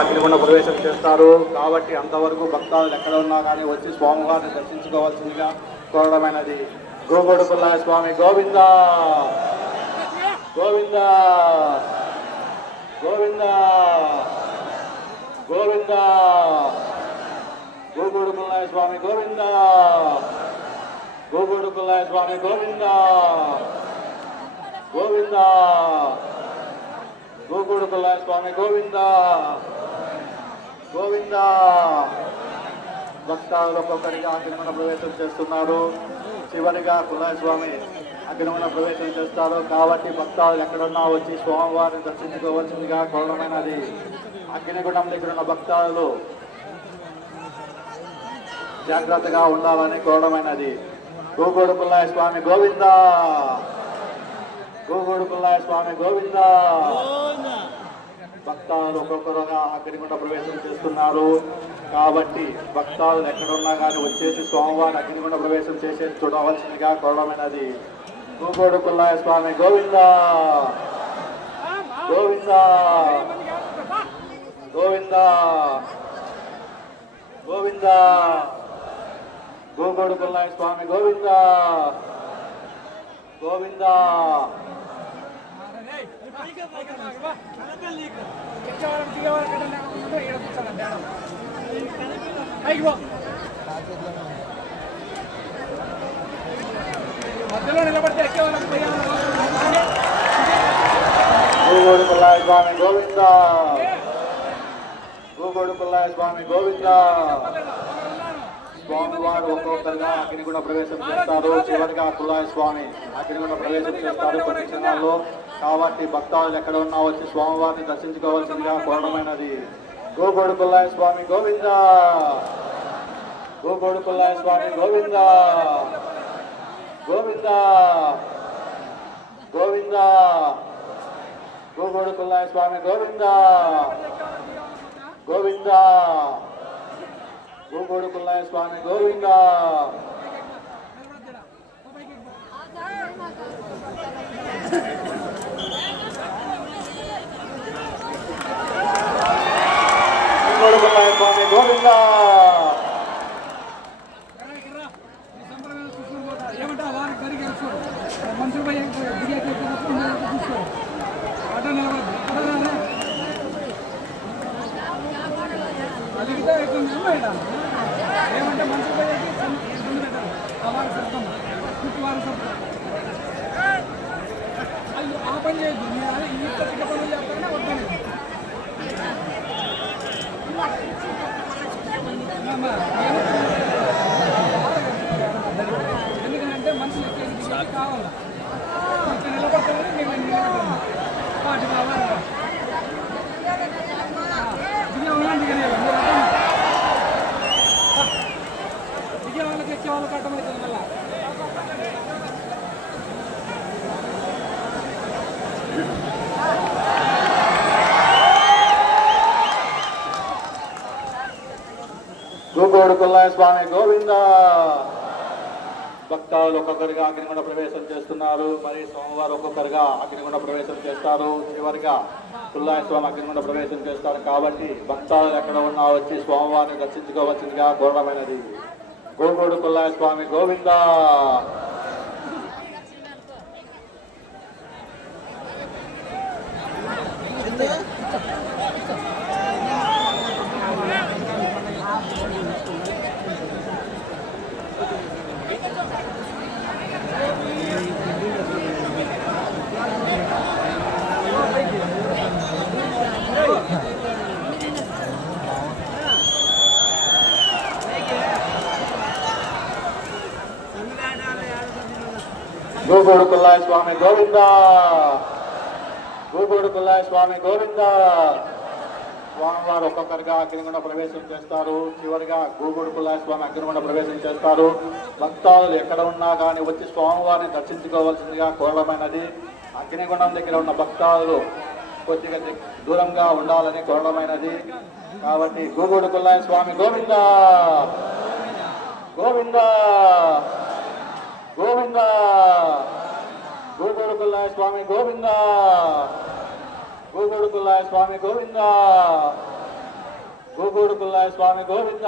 అగ్నిగుండ ప్రవేశం చేస్తారు. కాబట్టి అంతవరకు భక్తాదులు ఎక్కడ ఉన్నా కానీ వచ్చి స్వామివారిని దర్శించుకోవాల్సిందిగా కోరడమైనది. గోగొడుకుల స్వామి గోవింద గోవింద గోవింద గోవింద. గోగొడుకుల స్వామి గోవింద గోగొడుకుల స్వామి గోవింద గోవింద. గోగొడుకుల స్వామి గోవింద గోవింద. భక్తాదులు ఒక్కొక్కరిగా అగ్నిగుండ ప్రవేశం చేస్తున్నారు. చివరిగా కులాయ స్వామి అగ్నిగుండ ప్రవేశం చేస్తారు. కాబట్టి భక్తాదులు ఎక్కడున్నా వచ్చి స్వామివారిని దర్శించుకోవాల్సిందిగా కోరడమైనది. అగ్నిగుండం దగ్గర ఉన్న భక్తాదులు జాగ్రత్తగా ఉండాలని కోరడమైనది. గోగొడుకుల్లాయ స్వామి గోవింద గోగొడుకుల్లాయ స్వామి గోవింద. భక్తాదులు ఒక్కొక్కరుగా అగ్నిగుండ ప్రవేశం చేస్తున్నారు. కాబట్టి భక్తాదులు ఎక్కడున్నా కానీ వచ్చేసి స్వామివారి అగ్నిగుండ ప్రవేశం చేసేది చూడవలసిందిగా కోరడమైనది. గోగొడుకుల్లాయ స్వామి గోవింద గోవింద గోవింద గోవింద. గోగొడుకుల్లాయ స్వామి గోవింద గోవింద. మధ్యలో నిలబడితే గోగొడుకుల్లాయ స్వామి గోవింద గోగొడుకుల్లాయ స్వామి గోవింద. స్వామివారు ఒక్కొక్కరుగా అగ్నిగుండ ప్రవేశం చేస్తారు. చివరిగా కులాయ స్వామి అగ్నిగుండ ప్రవేశం చేస్తారు కొన్ని క్షణాల్లో. కాబట్టి భక్తాదులు ఎక్కడ ఉన్నా వచ్చి స్వామివారిని దర్శించుకోవాల్సిందిగా కోరడమైనది. గోగొడుకుల్లాయ స్వామి గోవింద గోగొడుకుల్లాయ స్వామి గోవింద గోవింద గోవింద. గోగొడుకుల్లాయ స్వామి గోవింద గోవింద. గోగొడుకుల్లాయ స్వామి గోవింద. గోగొడుకుల్లాయ స్వామి గోవింద. ఏమంటా వారికి జరిగే మనుషులు ఆటో నిలబడి అడిగితే ఏమంటే మనుషులు పోయేది ఇబ్బంది పెట్టారు. వారి సొంతం చుట్టూ వారి సొంతం అయ్యో ఆ పని చేయొద్దు. మీరు ఈ పత్రిక పనులు చేస్తారనే వద్దని ఎందుకంటే మనుషులు ఎక్కేది కావాలి. ఇక్కడ నిలబడతామని మేము నిలబడతాము. వాటి కావాలి దిగే వాళ్ళకి ఎక్కే వాళ్ళకి అర్థమవుతుంది మళ్ళా. గోగొడుకుల్లాయ స్వామి గోవింద. భక్తాదులు ఒక్కొక్కరిగా అగ్నిగుండ ప్రవేశం చేస్తున్నారు. మరి స్వామివారు ఒక్కొక్కరిగా అగ్నిగుండ ప్రవేశం చేస్తారు. చివరిగా కుల్లాయ స్వామి అగ్నిగుండ ప్రవేశం చేస్తారు. కాబట్టి భక్తాదులు ఎక్కడ ఉన్నా వచ్చి స్వామివారిని దర్శించుకోవచ్చుగా కోరడమైనది. గోగొడుకుల్లాయ స్వామి గోవింద గోగొడుకుల్లాయ స్వామి గోవింద గోగొడుకుల్లాయ స్వామి గోవింద. స్వామివారు ఒక్కొక్కరిగా అగ్నిగుండ ప్రవేశం చేస్తారు. చివరిగా గోగొడుకుల్లాయ స్వామి అగ్నిగుండ ప్రవేశం చేస్తారు. భక్తాదులు ఎక్కడ ఉన్నా కానీ వచ్చి స్వామివారిని దర్శించుకోవాల్సిందిగా కోరడమైనది. అగ్నిగుండం దగ్గర ఉన్న భక్తాదులు కొద్దిగా దూరంగా ఉండాలని కోరడమైనది. కాబట్టి గోగొడుకుల్లాయ స్వామి గోవింద గోవింద గోవింద. గోగొడుకుల్లాయ స్వామి గోవింద గోగొడుకుల్లాయ స్వామి గోవింద కుల్లాయ స్వామి గోవింద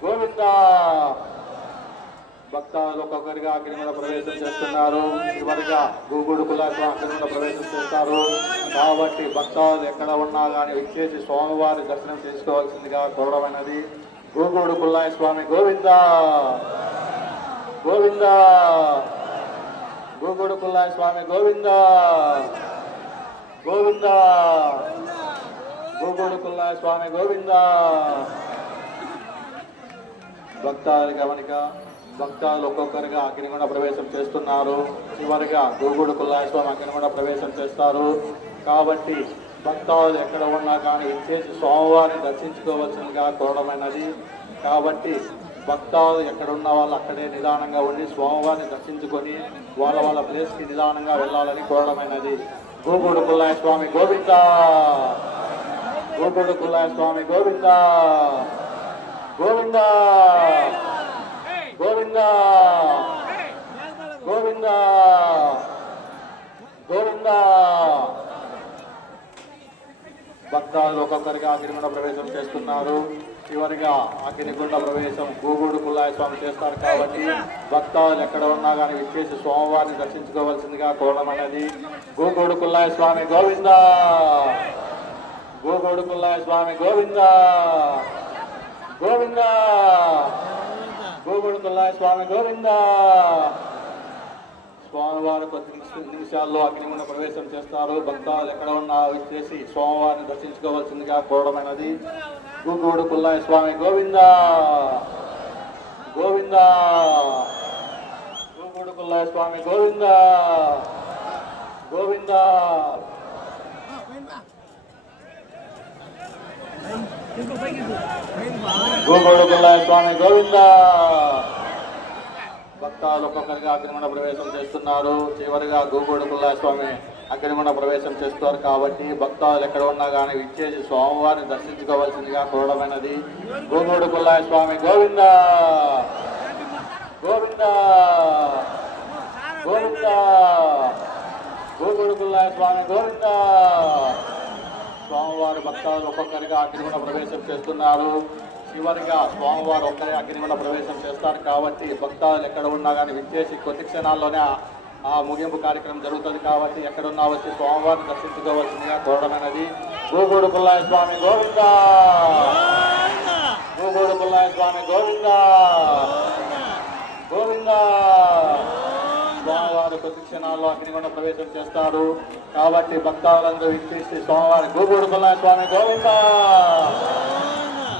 గోవింద. భక్తాదులు ఒక్కొక్కరిగా అగ్ని మీద ప్రవేశం చేస్తున్నారు. చివరిగా గూగుడు కుల్లాయ స్వామి అగ్ని మీద ప్రవేశం చేస్తారు. కాబట్టి భక్తాదులు ఎక్కడ ఉన్నా కానీ విచ్చేసి స్వామివారి దర్శనం చేసుకోవాల్సిందిగా కోరడమైనది. గూగుడు కుల్లాయ స్వామి గోవింద గోవింద. గూగుడు కుల్లాయ స్వామి గోవింద గోవింద. గూగుడు కుల్లాయ స్వామి గోవింద. భక్తాదుల గమనిక. భక్తాదులు ఒక్కొక్కరిగా అగ్నిగుండ ప్రవేశం చేస్తున్నారు. చివరిగా గూగుడు కుల్లాయ స్వామి అగ్నిగుండ ప్రవేశం చేస్తారు. కాబట్టి భక్తాదులు ఎక్కడ ఉన్నా కానీ ఇచ్చేసి స్వామివారిని దర్శించుకోవాల్సిందిగా కోరడమైనది. కాబట్టి భక్తాదులు ఎక్కడ ఉన్న వాళ్ళు అక్కడే నిదానంగా ఉండి స్వామివారిని దర్శించుకొని వాళ్ళ వాళ్ళ ప్లేస్కి నిదానంగా వెళ్ళాలని కోరడమైనది. గూగుడు కుల్లాయ స్వామి గోవింద గూగుడు కుల్లాయ స్వామి గోవింద గోవింద గోవింద గోవింద గోవింద. భక్తాదులు ఒక్కొక్కరిగా అగ్నిగుండ ప్రవేశం చేస్తున్నారు. చివరిగా అగ్నిగుండ ప్రవేశం గూగుడు కుల్లాయ స్వామి చేస్తారు. కాబట్టి భక్తాదులు ఎక్కడ ఉన్నా కానీ విచ్చేసి స్వామివారిని దర్శించుకోవాల్సిందిగా కోరడమైనది. గూగుడు కుల్లాయ స్వామి గోవింద గూగుడు కుల్లాయ స్వామి గోవింద గోవింద. గూగుడు కుల్లాయ స్వామి గోవింద. స్వామివారి కొద్ది నిమిషాల్లో అగ్నిగుండ ప్రవేశం చేస్తారు. భక్తాదులు ఎక్కడ ఉన్నా వచ్చేసి స్వామివారిని దర్శించుకోవాల్సిందిగా కోరడమైనది. గూగుడు కుల్లాయ స్వామి గోవింద గోవింద. గూగుడు కుల్లాయ స్వామి గోవింద గోవింద. గూగుడు కుల్లాయ స్వామి గోవింద. భక్తాదులు ఒక్కొక్కరిగా అగ్నిగుండ ప్రవేశం చేస్తున్నారు. చివరిగా గూగుడు కుల్లాయ స్వామి అగ్నిగుండ ప్రవేశం చేస్తారు. కాబట్టి భక్తాదులు ఎక్కడ ఉన్నా కానీ విచ్చేసి స్వామివారిని దర్శించుకోవాల్సిందిగా కోరడమైనది. గూగుడు కుల్లాయ స్వామి గోవింద గోవింద గోవింద. గూగుడు కుల్లాయ స్వామి గోవింద. స్వామివారి భక్తాదులు ఒక్కొక్కరిగా అగ్నిగుండ ప్రవేశం చేస్తున్నారు. చివరిగా స్వామివారు ఒక్కరే అగ్నిగుండ ప్రవేశం చేస్తారు. కాబట్టి భక్తాదులు ఎక్కడ ఉన్నా కానీ విచ్చేసి కొద్ది క్షణాల్లోనే ఆ ముగింపు కార్యక్రమం జరుగుతుంది. కాబట్టి ఎక్కడున్నా వచ్చి స్వామివారిని దర్శించుకోవాల్సిందిగా కోరడమైనది. గూగుడు కుల్లాయ స్వామి గోవింద గూగుడు కుల్లాయ స్వామి గోవింద గోవింద. స్వామివారు కొద్ది క్షణాల్లో అగ్నిగుండ ప్రవేశం చేస్తారు. కాబట్టి భక్తాదులందరూ విచ్చేసి స్వామివారి గూగుడు కుల్లాయ స్వామి గోవింద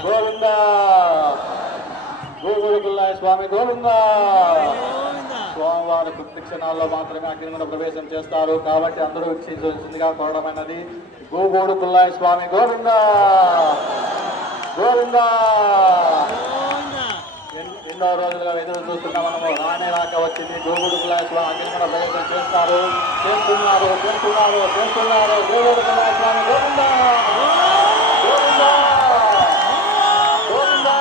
గోవింద. గూగుడు కుల్లాయ స్వామి గోవింద. స్వామివారి కొద్ది క్షణాల్లో మాత్రమే అగ్నిగుండ ప్రవేశం చేస్తారు. కాబట్టి అందరూ వీక్షించవలసిందిగా కోరడమైనది. గూగుడు కుల్లాయ స్వామి గోవింద గోవింద. ఎన్నో రోజులుగా ఎదురు చూస్తున్నా మనము రానే రాక వచ్చింది. గూగుడు కుల్లాయ స్వామి అగ్నిగుండ ప్రవేశం చేస్తారు. చేస్తున్నారు చేస్తున్నారు చేస్తున్నారు. గూగుడు కుల్లాయ స్వామి గోవింద గోవింద గోవింద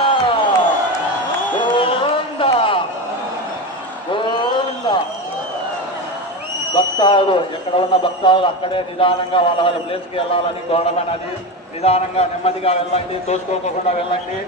గోవింద గోవింద. భక్తాదులు ఎక్కడ ఉన్న భక్తాదులు అక్కడే నిదానంగా వాళ్ళ వాళ్ళ ప్లేస్కి వెళ్ళాలని కోరడమైనది. నిదానంగా నెమ్మదిగా వెళ్ళండి, తోసుకోకుండా వెళ్ళండి.